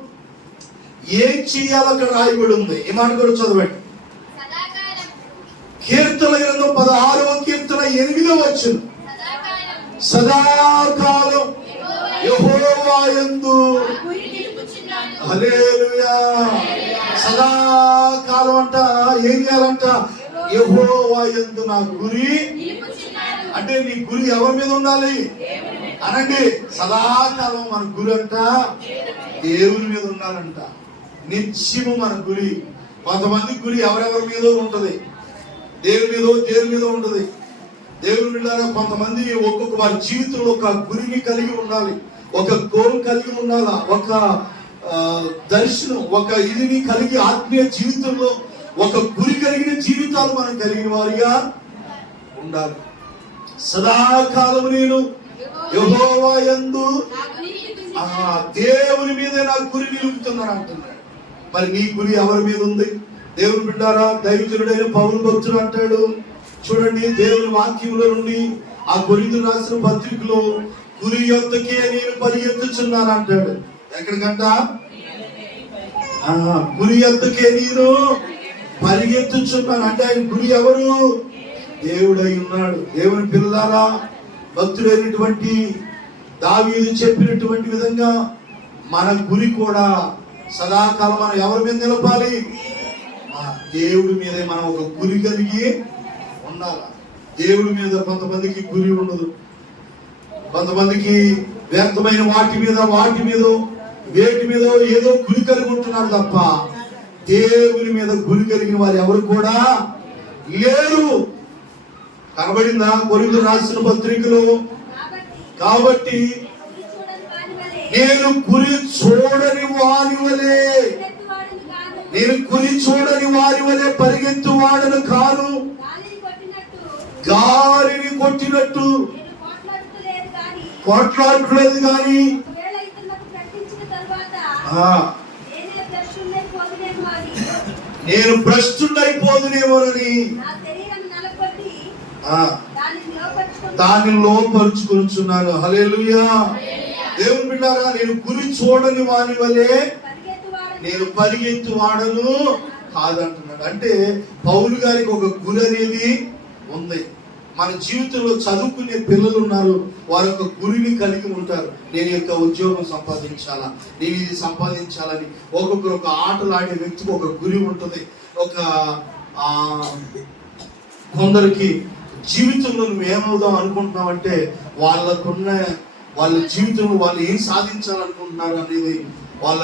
ఏం చేయాలో అక్కడ రాయబడి ఉంది. ఈ మాట కూడా చదవండి. కీర్తన గ్రంథం 16వ కీర్తన 8వ వచనం. సదాకాలం యెహోవా యందు. హల్లెలూయా. సదాకాలం అంట ఏం చేయాలంట? యెహోవా యందు నా గురి. అంటే నీ గురి ఎవరి మీద ఉండాలి అనండి? సదాకాలం మన గురి అంట దేవుని మీద ఉండాలంట. నిత్యము మన గురి. కొంతమంది గురి ఎవరెవరి మీద ఉంటది, దేవుని మీద ఉంటది. దేవుని బిడ్డలారా, కొంతమంది ఒక్కొక్క వారి జీవితంలో ఒక గురిని కలిగి ఉండాలి, ఒక గోల్ కలిగి ఉండాలా, ఒక దర్శనం, ఒక ఇదిని కలిగి ఆత్మీయ జీవితంలో ఒక గురి కలిగిన జీవితాలు మనం కలిగిన వారిగా ఉండాలి. సదాకాలం నేను యెహోవా యందు దేవుని మీద నా గురి నిలుపుతున్నాను అంటున్నాడు. మరి నీ గురి ఎవరి మీద ఉంది? దేవుని బిడ్డారా, దైవజనుడైన పౌలు భక్తుడు అంటాడు చూడండి, దేవుని వాక్యంలో నుండి ఆ కొరింథీయులకు రాసిన పత్రికలో గురి యొద్దకే నేను పరిగెత్తుచున్నాను అంటాడు. ఎక్కడికంట? గురి యొద్దకే నేను పరిగెత్తుచున్నాను అంటే ఆయన గురి ఎవరు? దేవుడై ఉన్నాడు. దేవుని పిల్లలారా, భక్తుడైనటువంటి దావీదు చెప్పినటువంటి విధంగా మన గురి కూడా సదాకాలం మనం ఎవరి మీద నిలపాలి? దేవుడి మీద మనం ఒక గురి కలిగి ఉండాలి. దేవుడి మీద కొంతమందికి గురి ఉండదు. కొంతమందికి వ్యర్థమైన వాటి మీద వేటి మీద ఏదో గురి కలిగి ఉంటున్నారు తప్ప దేవుని మీద గురి కలిగిన వారు ఎవరు కూడా లేరు. కనబడిందా కొరింథీయులకు రాసిన పత్రికలో? కాబట్టి నేను గురి చూడని వారి వలె పరిగెత్తు వాడను కాను. గాలిని కొట్టినట్టు కొట్లాడలేదు కానీ నేను భ్రష్టుడైపోదునేమోనని దాన్ని లోపరుచుకుంటున్నాను. హల్లెలూయా. దేవుని బిడ్డలారా, నేను గురి చూడని వాని వలె నేను పరిగెత్తు వాడను కాదంటున్నాడు. అంటే పౌలు గారికి ఒక గురి అనేది ఉంది. మన జీవితంలో చదువుకునే పిల్లలు ఉన్నారు, వారి యొక్క గురిని కలిగి ఉంటారు. నేను యొక్క ఉద్యోగం సంపాదించాలా, నేను ఇది సంపాదించాలని. ఒక్కొక్కరు ఒక ఆటలు ఆడే వ్యక్తికి ఒక గురి ఉంటుంది. కొందరికి జీవితంలో నువ్వు ఏమవుదాం అనుకుంటున్నావంటే వాళ్ళ జీవితంలో వాళ్ళు ఏం సాధించాలనుకుంటున్నారు అనేది వాళ్ళ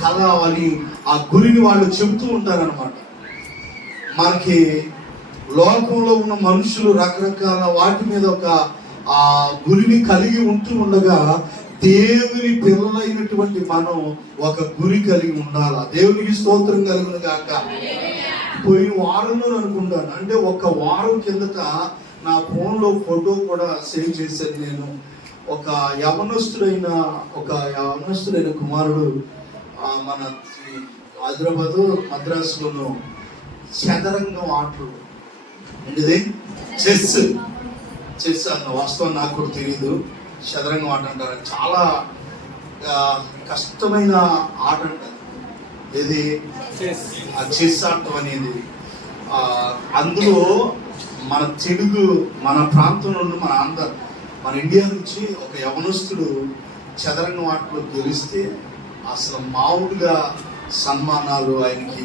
కళ, ఆ గురిని వాళ్ళు చెబుతూ ఉంటారన్నమాట. మనకి లోకంలో ఉన్న మనుషులు రకరకాల వాటి మీద ఒక ఆ గురిని కలిగి ఉంటూ ఉండగా దేవుని పిల్లలైనటువంటి మనం ఒక గురి కలిగి ఉండాలి. దేవునికి స్తోత్రం కలుగును గాక. పోయిన వారంలో అనుకుంటాను, అంటే ఒక వారం కిందట నా ఫోన్లో ఫోటో కూడా సేవ్ చేశాను నేను. ఒక యవనస్తుడైన కుమారుడు మన హైదరాబాదు మద్రాసులోను చదరంగం ఆటలు ఏంటిది చెస్ అన్న వాస్తవం నాకు కూడా తెలియదు. చదరంగం ఆట అంటారు, చాలా కష్టమైన ఆట అంటారు. ఇది ఆ చెస్ ఆటం అనేది అందులో మన తెలుగు మన ప్రాంతంలో మన ఇండియా నుంచి ఒక యవనస్తుడు చదరంగం ఆటలో గెలిస్తే అసలు మామూలుగా సన్మానాలు ఆయనకి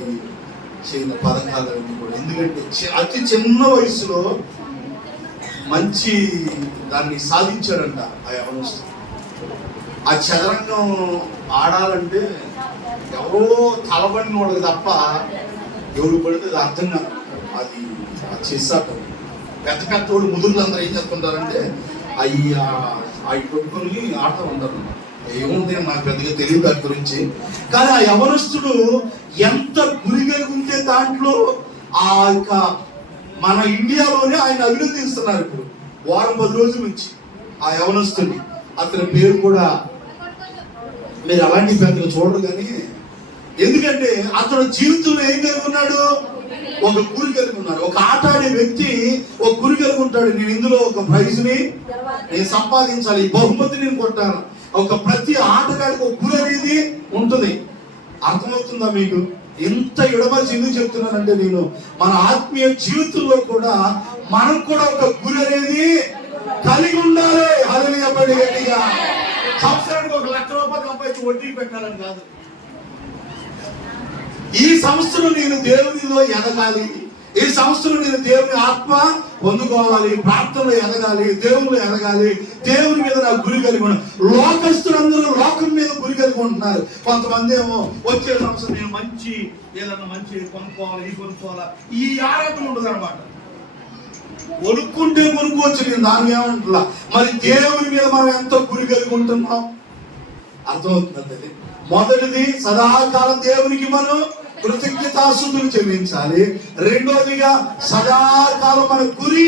చేయని పథకాలు అన్నీ కూడా. ఎందుకంటే అతి చిన్న వయసులో మంచి దాన్ని సాధించాడంట ఆ యవనస్తుడు. ఆ చదరంగం ఆడాలంటే ఎవరో తలబడిన వాళ్ళకి తప్ప ఎవరు పడితే అది అర్థం కాదు. అది చేసాక పెద్ద పెద్ద వాళ్ళు ముదురులందరూ ఏం చేస్తుంటారంటే అవి కొట్టుకొని ఆడుతూ ఉంటారు. ఏముంది నాకు పెద్దగా తెలియదు దాని గురించి. కానీ ఆ యవనస్తుడు ఎంత గురి కలిగి ఉంటే దాంట్లో ఆ యొక్క మన ఇండియాలోనే ఆయన అభినందిస్తున్నారు. ఇప్పుడు వారం 10 రోజుల నుంచి ఆ యవనస్తుని, అతని పేరు కూడా మీరు అలాంటి పెద్దలు చూడరు. కానీ ఎందుకంటే అతడు జీవితంలో ఏం కలిగి ఉన్నాడు? ఒక గురి కలిగి ఉన్నాడు. ఒక ఆట ఆడే వ్యక్తి ఒక గురి కలిగి ఉంటాడు. నేను ఇందులో ఒక ప్రైజ్ని నేను సంపాదించాలి, ఈ బహుమతి నేను కొట్టాను. ఒక ప్రతి ఆటగాడికి ఒక గురి అనేది ఉంటుంది. అర్థమవుతుందా మీకు? ఇంత ఎడమర్చి ఎందుకు చెప్తున్నానంటే, నేను మన ఆత్మీయ జీవితంలో కూడా మనం కూడా ఒక గురి అనేది కలిగి ఉండాలి. హల్లెలూయా పడి గట్టిగా. సంవత్సరానికి 1 లక్ష రూపాయలు సంపాదించి వడ్డీ పెట్టాలని కాదు. ఈ సంవత్సరం నేను దేవునిలో ఎదగాలి, ఈ సంవత్సరం నేను దేవుని ఆత్మ పొందుకోవాలి, ప్రార్థనలో ఎదగాలి, దేవునిలో ఎదగాలి, దేవుని మీద నాకు గురి కలిగి ఉన్నాను. లోకస్తులందరూ లోకం మీద గురి కలిగి ఉంటున్నారు. కొంతమంది ఏమో వచ్చే సంవత్సరం నేను ఏదన్నా మంచి కొనుక్కోవాలి, ఈ కొనుక్కోవాలా, ఈ ఆరాటం ఉండదు అనమాట. కొనుక్కుంటే కొనుక్కోవచ్చు, నేను దాన్ని ఏమంటున్నా. మరి దేవుని మీద మనం ఎంతో గురి కలిగి ఉంటున్నాం. అర్థమవుతుంది. మొదటిది సదాకాలం దేవునికి మనం కృతజ్ఞతాస్తుతులు చెల్లించాలి. రెండోదిగా సదాకాలం మన గురి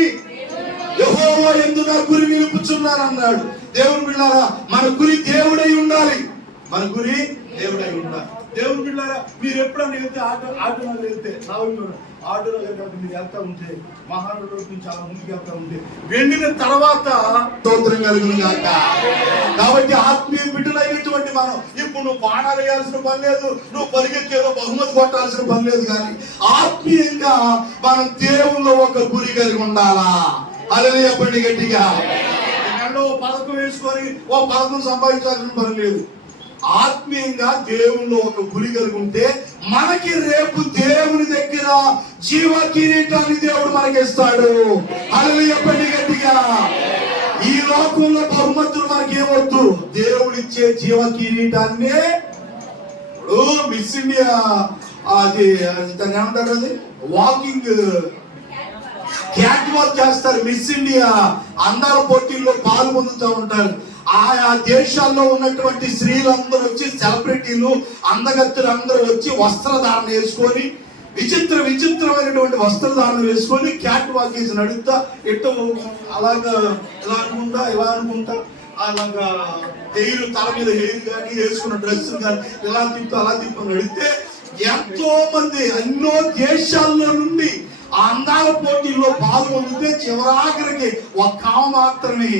యెహోవా యందు నా గురి నిలుపుచున్నాను అన్నాడు. దేవుని బిడ్డలారా, మన గురి దేవుడై ఉండాలి. మన గురి దేవుడై ఉండాలి. దేవుని బిడ్డలారా, మీరు ఎప్పుడన్నా వెళ్తే ఆటోలో వెళ్తే ఆటోలో మీరు వెళ్తా ఉంటే మహానగరం నుంచి చాలా ముందుకు వెళ్తా ఉంటే వెళ్ళిన తర్వాత స్తోత్రం కలుగును గాక. కాబట్టి ఆత్మీయ బిడ్డలైనటువంటి మనం ఇప్పుడు నువ్వు బాణాలు వేయాల్సిన పని లేదు, నువ్వు పరిగెత్తేదో బహుమతి కొట్టాల్సిన పని లేదు. కానీ ఆత్మీయంగా మనం దేవుల్లో ఒక గురి కలిగి ఉండాలా. హల్లెలూయా పడి గట్టిగా. ఓ పథకం వేసుకొని ఓ పథకం సంపాదించాల్సిన పని లేదు. ఆత్మీయంగా దేవుల్లో ఒక గురి కలిగి ఉంటే మనకి రేపు దేవుని దగ్గర జీవ కిరీటాన్ని దేవుడు మనకి ఇస్తాడు. హల్లెలూయా పడి గట్టిగా. ఈ లోకంలో బహుమతులు మనకి ఏమొద్దు, దేవుడిచ్చే జీవ కిరీటాన్ని. ఇప్పుడు మిస్ ఇండియా అది దాన్ని ఏమంటారు, అది వాకింగ్ క్యాట్ వాక్ చేస్తారు. మిస్ ఇండియా అందాల పోటీల్లో పాల్గొందుతూ ఉంటారు. ఆయా దేశాల్లో ఉన్నటువంటి స్త్రీలందరూ వచ్చి, సెలబ్రిటీలు అందగత్తులు అందరూ వచ్చి వస్త్రధారణ వేసుకొని, విచిత్రమైనటువంటి వస్త్రధారణ వేసుకొని క్యాట్ వాక్ చేసి నడుస్తా ఇట్ట అలాగా ఇలా అనుకుంటా అలాగా హెయిర్, తల మీద హెయిర్ కానీ వేసుకున్న డ్రెస్సులు కానీ ఇలా తిప్పు నడిస్తే ఎంతో మంది ఎన్నో దేశాల్లో నుండి ఆ అందాల పోటీల్లో పాల్గొందితే చివరాఖరికి ఒక మాత్రమే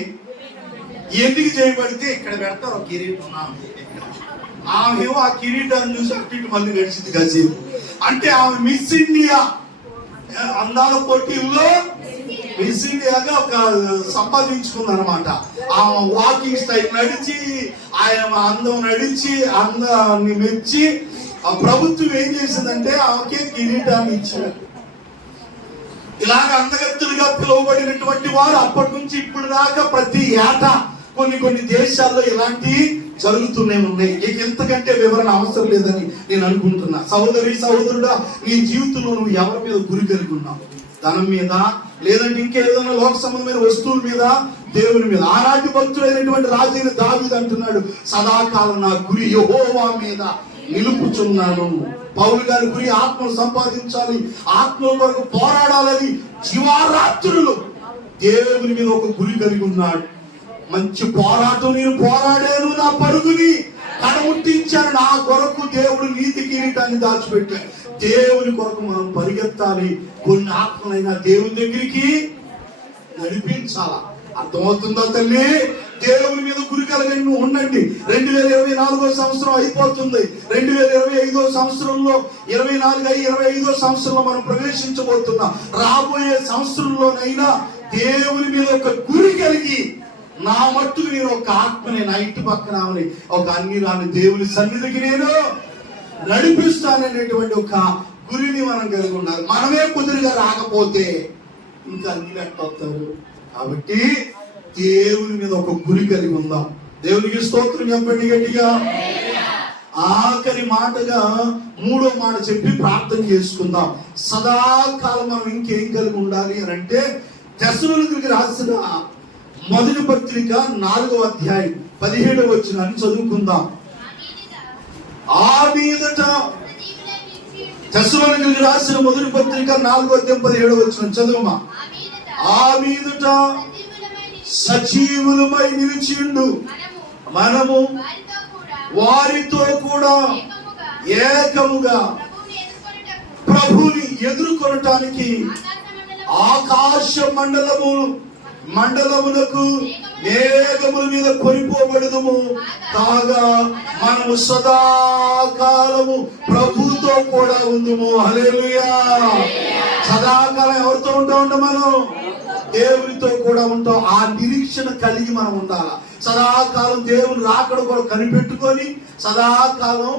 ఎందుకు చేయబడితే ఇక్కడ పెడతారు ఒక కిరీటం. ఆమె ఆ కిరీటాన్ని చూసి అటు ఇటు మళ్ళీ నడిచింది కాసేపు. అంటే ఆమె మిస్ ఇండియా అందాల పోటీల్లో మిస్ ఇండియాగా ఒక సంపాదించుకుంది అనమాట. ఆమె వాకింగ్ స్టైల్ నడిచి, ఆయన అందం నడిచి, అందాన్ని మెచ్చి ఆ ప్రభుత్వం ఏం చేసిందంటే ఆమెకే కిరీటాన్ని ఇచ్చారు. ఇలాగ అందగత్తులుగా పిలువబడినటువంటి వారు అప్పటి నుంచి ఇప్పుడు దాకా ప్రతి ఏటా కొన్ని దేశాల్లో ఇలాంటివి జరుగుతూనే ఉన్నాయి. నీకు ఎంతకంటే వివరణ అవసరం లేదని నేను అనుకుంటున్నా. సహోదరుడా, నీ జీవితంలో నువ్వు ఎవరి మీద గురి కలిగి ఉన్నావు? ధనం మీద, లేదంటే ఇంకేదైనా లోక సంబంధమైన వస్తువుల మీద, దేవుని మీద? ఆనాటి భక్తుడైనటువంటి రాజైన దావీదు అంటున్నాడు, సదాకాలం నా గురి యెహోవా మీద నిలుపుచున్నాను. పౌలు గారి గురి ఆత్మను సంపాదించాలి, ఆత్మ కొరకు పోరాడాలని జీవారాత్రులు దేవుని మీద ఒక గురి కలిగి ఉన్నాడు. మంచి పోరాటం నేను పోరాడాను, నా పరుగుని కడముట్టించాను, నా కొరకు దేవుడు నీతి కిరీటాన్ని దాచిపెట్టాడు. దేవుని కొరకు మనం పరిగెత్తాలి. కొన్ని ఆత్మలైనా దేవుని దగ్గరికి నడిపించాలా. అర్థమవుతుందా తల్లి? దేవుని మీద గురి కలిగి ఉండండి. 2024 సంవత్సరం అయిపోతుంది. 2025 సంవత్సరంలో 24 అయి 25 సంవత్సరంలో మనం ప్రవేశించబోతున్నాం. రాబోయే సంవత్సరంలోనైనా దేవుని మీద ఒక గురి కలిగి, నా మట్టుకు నేను ఒక ఆత్మని నా ఇంటి పక్కన ఒక అన్నిరాన్ని దేవుని సన్నిధికి నేను నడిపిస్తాననేటువంటి ఒక గురిని మనం కలిగి ఉండాలి. మనమే కుదురుగా రాకపోతే ఇంకా అన్ని లెక్కవుతారు. కాబట్టి దేవుని మీద ఒక గురి కలిగి ఉందాం. దేవునికి స్తోత్రం చెప్పండి గట్టిగా. ఆఖరి మాటగా 3వ మాట చెప్పి ప్రార్థన చేసుకుందాం. సదాకాలం మనం ఇంకేం కలిగి ఉండాలి అని అంటే, తెస్సలోనికీయులకు రాసిన మొదటి పత్రిక 4వ అధ్యాయం 17వ వచనాన్ని చదువుకుందాం. ఆ మీదట తెస్సలోనికీయులకు రాసిన మొదటి పత్రిక 4వ అధ్యాయం 17వ వచనం చదువుమా. ఆ మీదట సజీవులమై నిలిచిండు మనము వారితో కూడా ఏకముగా ప్రభుని ఎదుర్కొనటానికి ఆకాశ మండలములకు మేఘముల మీద కొనిపోబడదుము కాగా మనము సదాకాలము ప్రభుతో కూడా ఉందుము. హల్లెలూయా. సదాకాలం ఎవరితో ఉంటాం? మనం దేవునితో కూడా ఉంటాం. ఆ నిరీక్షణ కలిగి మనం ఉండాలి. సదాకాలం దేవుని రాకడ కూడా కనిపెట్టుకొని సదాకాలం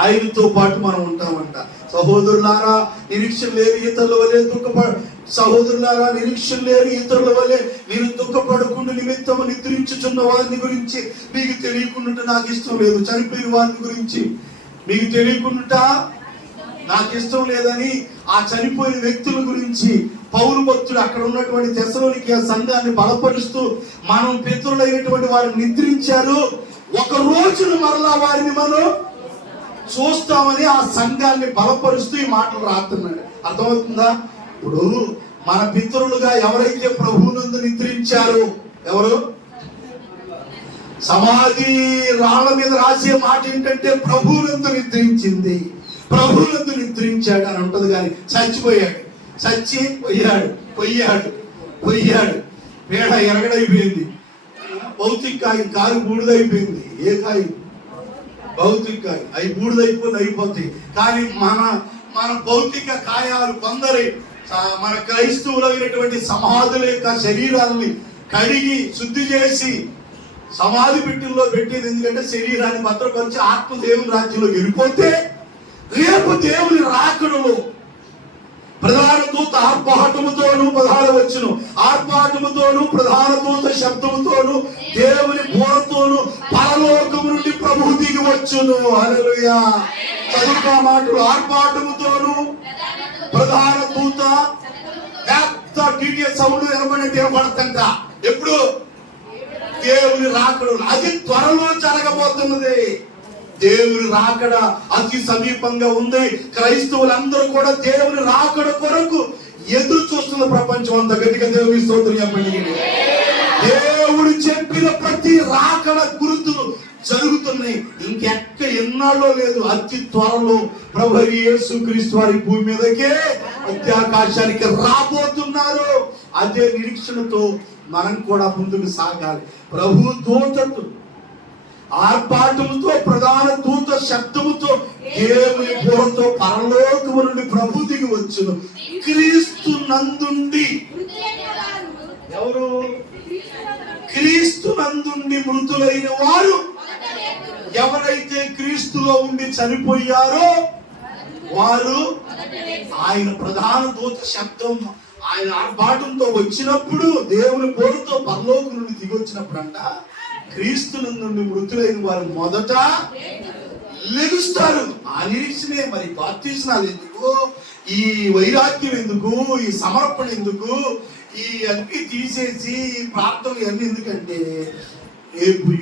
ఆయనతో పాటు మనం ఉంటామంట. సహోదరులారా, నిరీక్షణ లేని ఇతరుల వలె సహోదరులారా, నిరీక్షణ లేని ఇతరుల వలె మీరు దుఃఖపడకుండా నిమిత్తము నిద్రించుచున్న వారిని గురించి మీకు తెలియకుండా నాకు ఇష్టం లేదు. చనిపోయిన వారిని గురించి మీకు తెలియకుండా నాకు ఇష్టం లేదని ఆ చనిపోయిన వ్యక్తుల గురించి పౌలు భక్తుడు అక్కడ ఉన్నటువంటి తెస్సలోనికీయ సంఘాన్ని బలపరుస్తూ, మనం పితరులైనటువంటి వారిని నిద్రించారు, ఒక రోజున మరలా వారిని మనం చూస్తామని ఆ సంఘాన్ని బలపరుస్తూ ఈ మాటలు రాస్తున్నాడు. అర్థమవుతుందా? ఇప్పుడు మన పితరులుగా ఎవరైతే ప్రభువునందు నిద్రించారో, ఎవరు? సమాధి రాళ్ల మీద రాసే మాట ఏంటంటే ప్రభువునందు నిద్రించింది, ప్రభువునందు నిద్రించాడు అని ఉంటది. కానీ చచ్చిపోయాడు, పోయాడు పేడ ఎరగడైపోయింది, భౌతిక కాలు బూడిదైపోయింది. ఏ కాయ? భౌతిక కాయ. అవి అయిపోతాయి. కానీ మన భౌతిక కాయాలు కొందరి మన క్రైస్తవులైనటువంటి సమాధుల యొక్క శరీరాలని కడిగి శుద్ధి చేసి సమాధి పెట్టిల్లో పెట్టేది. ఎందుకంటే శరీరాన్ని భద్రపరిచి ఆత్మ దేవుని రాజ్యంలో వెళ్ళిపోతే రేపు దేవుని రాకడలో ప్రధాన దూత ఆర్భాటముతోను, 16వ వచనం, ఆర్భాటముతోను ప్రధాన దూత శబ్దముతోను దేవుని బోరతోను పరలోకము నుండి ప్రభువు దిగి వచ్చును. హల్లెలూయా. చదువుగా మాటలు. ఆర్భాటముతోను ప్రధాన దూత పెద్ద డీటెయిల్ సౌండ్ వినబడతంట. ఎప్పుడు? దేవుని రాకడ. అది త్వరలో జరగబోతున్నది. దేవుని రాకడ అతి సమీపంగా ఉంది. క్రైస్తవులందరూ కూడా దేవుని రాకడ కొరకు ఎదురు చూస్తున్న ప్రపంచం అంతా. గట్టిగా దేవుని స్తోత్రం చెప్పండి. దేవుడు చెప్పిన ప్రతి రాకడ గుర్తులు జరుగుతున్నాయి. ఎన్నాళ్ళో లేదు, అతి త్వరలో ప్రభు యేసుక్రీస్తు వారి భూమి మీదకే అత్యాకాశానికి రాబోతున్నారు. అదే నిరీక్షణతో మనం కూడా ముందుకు సాగాలి. ప్రభు దూతలు ఆర్భాటముతో ప్రధాన దూత శబ్దముతో దేవుని బోరతో పరలోకము నుండి ప్రభు దిగి వచ్చును. క్రీస్తు నందుండి, ఎవరు? క్రీస్తు నందుండి మృతులైన వారు ఎవరైతే క్రీస్తులో ఉండి చనిపోయారో వారు ఆయన ప్రధాన దూత శబ్దం ఆయన ఆర్భాటంతో వచ్చినప్పుడు, దేవుని బోరతో పరలోకం నుండి దిగి వచ్చినప్పుడు అంట, క్రీస్తు నుండి మృతులైన వారు మొదట లెగుస్తారు. ఆ నిరీక్షణే. మరి బాప్తిస్మాలు ఎందుకు? ఈ వైరాగ్యం ఎందుకు? ఈ సమర్పణ ఎందుకు? ఈ అన్ని తీసేసి ఈ ప్రార్థనలు అన్ని ఎందుకంటే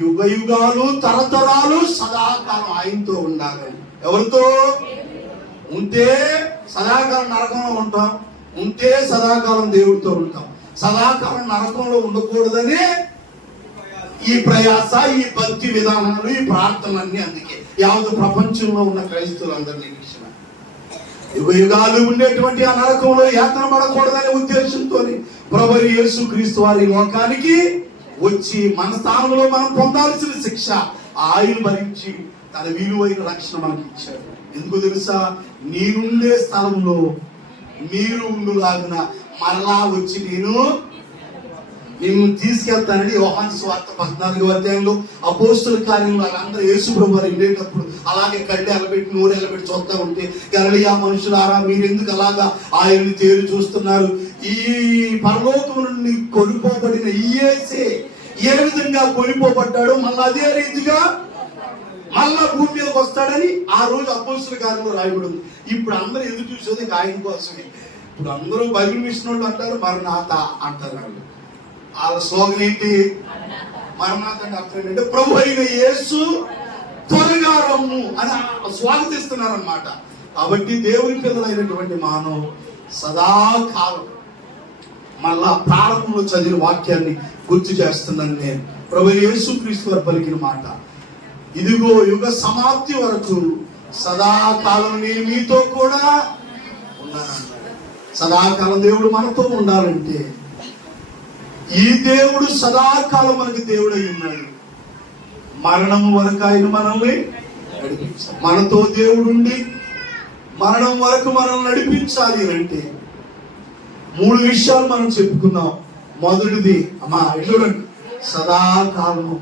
యుగ యుగాలు తరతరాలు సదాకాలం ఆయనతో ఉండాలి. ఎవరితో ఉంటే సదాకాలం నరకంలో ఉంటాం, ఉంటే సదాకాలం దేవుడితో ఉంటాం. సదాకాలం నరకంలో ఉండకూడదని ఈ ప్రయాస, ఈ భక్తి విధానాలు, ఈ ప్రార్థనలన్నీ. అందుకే యావత్ ప్రపంచంలో ఉన్న క్రైస్తవులందరినీ నిరీక్షణ యుగ యుగాలు ఉండేటువంటి ఆ నరకంలో యాతన పడకూడదనే ఉద్దేశంతో ప్రభువు యేసుక్రీస్తు వారి లోకానికి వచ్చి మన స్థానంలో మనం పొందాల్సిన శిక్ష ఆయన భరించి తన విలువైన రక్షణ మనకి ఇచ్చాడు. ఎందుకు తెలుసా? నేనుండే స్థలంలో మీరు ఉండులాగున మరలా వచ్చి నిన్ను తీసుకెళ్తానని యోహాను సువార్త 14వ అధ్యాయంలో అపోస్తుల కార్యంలో వాళ్ళందరూ యేసు ప్రభువు వారు వెళ్ళేటప్పుడు అలాగే కళ్ళు ఎలబెట్టి నోరు ఎలబెట్టి చూస్తా ఉంటే, గలిలయ మనుషులారా మీరెందుకు అలాగా ఆయన్ని తేరు చూస్తున్నారు? ఈ పరలోకం నుండి కొనిపోబడిన యేసే ఏ విధంగా కొనిపోబడ్డాడో మళ్ళీ అదే రీతిగా మళ్ళా భూమి మీదకి వస్తాడని ఆ రోజు అపోస్తుల కార్యంలో రాయబడి ఉంది. ఇప్పుడు అందరూ ఎదురు చూసేది ఆయన కోసమే. ఇప్పుడు అందరూ బైబిల్ మిషన్ వాళ్ళు అంటారు మరణాత అంటారు. వాళ్ళ స్లోగన్ ఏంటి? మరణాత అంటే అర్థం ఏంటంటే ప్రభు అయిన యేసు త్వరగా రమ్ము అని స్వాగతిస్తున్నారు అన్నమాట. కాబట్టి దేవుని పిల్లలైనటువంటి మానవ సదాకాలం మళ్ళా ప్రారంభంలో చదివిన వాక్యాన్ని గుర్తు చేస్తున్నాను నేను. ప్రభు యేసుక్రీస్తు వారు పలికిన మాట, ఇదిగో యుగ సమాప్తి వరకు సదాకాలం నేను మీతో కూడా ఉన్నానన్నాడు. సదాకాలం దేవుడు మనతో ఉండాలంటే ఈ దేవుడు సదాకాలం మనకి దేవుడై ఉన్నాడు. మరణం వరకు ఆయన మనల్ని నడిపించాలి. మనతో దేవుడుండి మరణం వరకు మనల్ని నడిపించాలి అంటే 3 విషయాలు మనం చెప్పుకున్నాం. మొదటిది అమ్మా చూడండి, సదాకాలము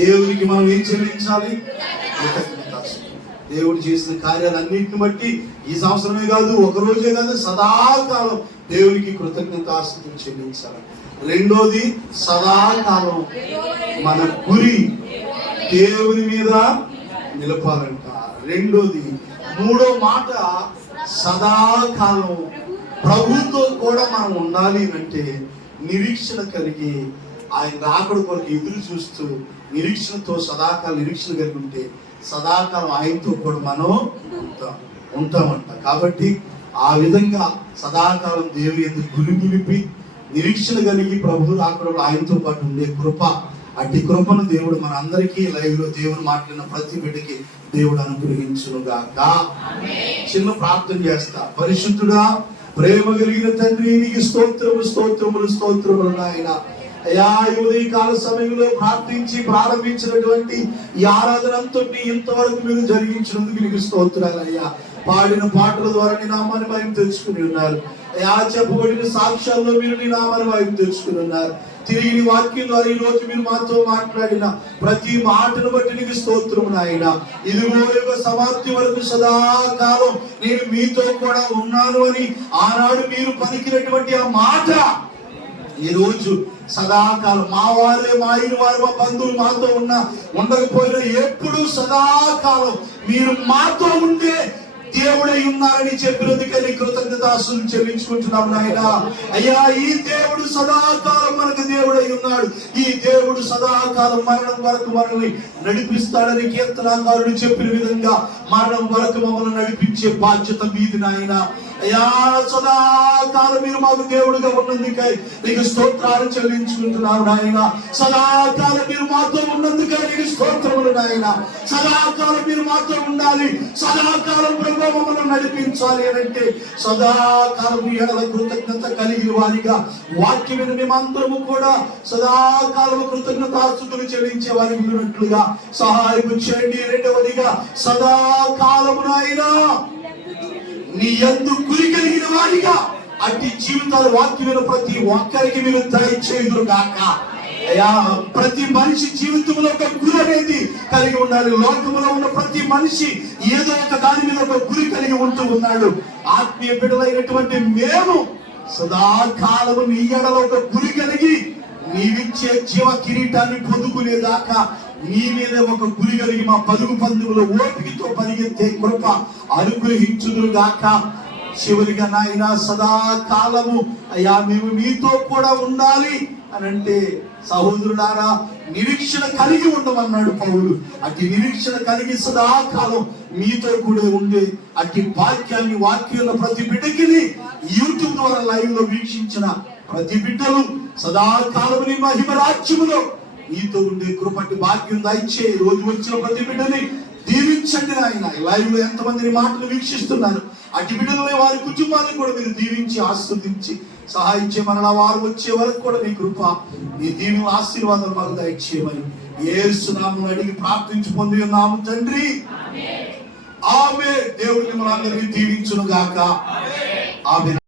దేవునికి మనం ఏం చెల్లించాలి? దేవుడు చేసిన కార్యాలన్నింటిని బట్టి ఈ సంవత్సరమే కాదు, ఒక రోజే కాదు, సదాకాలం దేవునికి కృతజ్ఞతాస్తుతులు చెల్లించాలి. రెండోది, సదాకాలం మన గురి దేవుని మీద నిలపాలంట. రెండోది. మూడో మాట, సదాకాలం ప్రభుతో కూడా మనం ఉండాలి అంటే నిరీక్షణ కలిగి ఆయన రాకడ కొరకు ఎదురు చూస్తూ నిరీక్షణతో సదాకాలం నిరీక్షణ కలిగి ఉంటే సదాకాలం ఆయనతో కూడా మనం ఉంటామంట. కాబట్టి ఆ విధంగా సదాకాలం దేవుని యందు గురి నిలిపి నిరీక్షణ కలిగి ప్రభు రాకడలో ఆయనతో పాటు ఉండే కృప, అట్టి కృపను దేవుడు మన అందరికీ లైవ్ లో దేవుడు మాట్లాడిన ప్రతి బిడ్డకి దేవుడు అనుగ్రహించునుగాక. చిన్న ప్రార్థన చేస్తా. పరిశుద్ధుడా, ప్రేమ కలిగిన తండ్రి, నీకు స్తోత్రములు స్తోత్రములు స్తోత్రములు నాయన. అయ్యా, ఈ కాల సమయంలో ప్రారంభించినటువంటి ఈ ఆరాధన అంతటి ఇంతవరకు మీరు జరిగించినందుకు నీకు స్తోత్రాలు అయ్యా. పాడిన పాటల ద్వారా నీ నామాన్ని మహిమ తెచ్చుకుని ఉన్నారు అయ్యా. చెప్పబడిన సాక్ష్యాల్లో మీరు నీ నామాన్ని మహిమ తెచ్చుకుని ఉన్నారు. తిరిగి నీ వాక్యం ద్వారా ఈ రోజు మీరు మాతో మాట్లాడిన ప్రతి మాటను బట్టి నీకు స్తోత్రము నాయన. ఇదిగో యుగ సమాప్తి వరకు సదాకాలం నేను మీతో కూడా ఉన్నాను అని ఆనాడు మీరు పలికినటువంటి ఆ మాట ఈ రోజు సదాకాలం మా వారే, మా అయిన వారు, మా బంధువులు మాతో ఉండకపోయినా ఎప్పుడు సదాకాలం మీరు మాతో ఉండే దేవుడై ఉన్నారని చెప్పినందుకని కృతజ్ఞతాస్తుతులు చెల్లించుకుంటున్నాం నాయన. అయ్యా, ఈ దేవుడు సదాకాలం మనకు దేవుడై ఉన్నాడు. ఈ దేవుడు సదాకాలం మరణం వరకు మనల్ని నడిపిస్తాడని కీర్తనాకారుడు చెప్పిన విధంగా మరణం వరకు మమ్మల్ని నడిపించే బాధ్యత మీది నాయన. అయ్యా, సదాకాలం మీరు మాకు దేవుడుగా ఉన్నందుకై నీకు స్తోత్రాలు చెల్లించుకుంటున్నావు నాయన. సదాకాలం మీరు మాతో ఉన్నందుకై నీకు స్తోత్రములు నాయన. సదాకాలం మీరు మాతో ఉండాలి, సదాకాలం ప్రభు మమ్మల్ని నడిపించాలి అని అంటే సదాకాలం ఎడల కృతజ్ఞత కలిగిన వారిగా వాక్యమైన మేమందరము కూడా సదాకాలం కృతజ్ఞతాస్తుతులు చెల్లించే వారికి ఉన్నట్లుగా సహాయం చేయండి. రెండవదిగా, సదాకాలము నాయన నీ యందు గురి కలిగిన వారిగా అట్టి జీవితాలు వాక్యమైన ప్రతి ఒక్కరికి మీరు దయచేయుదురు గాక. అయ్యా, ప్రతి మనిషి జీవితంలో ఒక గురి అనేది కలిగి ఉండాలి. లోకంలో ఉన్న ప్రతి మనిషి ఏదో ఒక దాని మీద ఒక గురి కలిగి ఉంటూ ఉన్నాడు. ఆత్మీయ బిడ్డలైనటువంటి మేము సదాకాలము నీ ఎడలో ఒక గురి కలిగి నీవిచ్చే జీవ కిరీటాన్ని పొందుకునేదాకా నీ మీద ఒక గురి కలిగి మా పరుగు పందువులో ఓపికతో పరిగెత్తే కృప అనుగ్రహించుదురు గాక. చివరిగా నాయన, సదాకాలము అయ్యా మేము మీతో కూడా ఉండాలి అని అంటే సహోదరులారా, నిరీక్షణ కలిగి ఉండమన్నాడు పౌలు. అట్టి నిరీక్షణ కలిగి సదాకాలం మీతో కూడా ఉండే అట్టి వాక్యంలో ప్రతి బిడ్డకి యూట్యూబ్ ద్వారా లైవ్ లో వీక్షించిన ప్రతి బిడ్డలు సదాకాలము నీ మహిమ రాజ్యములో నీతో ఉండే కృపటి భాగ్యం దయచే. రోజు వచ్చిన ప్రతి బిడ్డని దీవించండి నాయన. లైవ్ లో ఎంతమంది మాటలు వీక్షిస్తున్నారు, అటు బిడ్డలని వారి కుటుంబాన్ని కూడా మీరు దీవించి ఆస్వాదించి సహాయం చేయమని, వారు వచ్చే వరకు కూడా మీ కృప, మీ దీవెన ఆశీర్వాదాలు మాకు దయచేయమని యేసు నామమున అడిగి ప్రార్థించి పొంది ఉన్నాము తండ్రి. ఆమేన్. దేవుడు మిమ్మల్ని అందరినీ దీవించును గాక. ఆమేన్.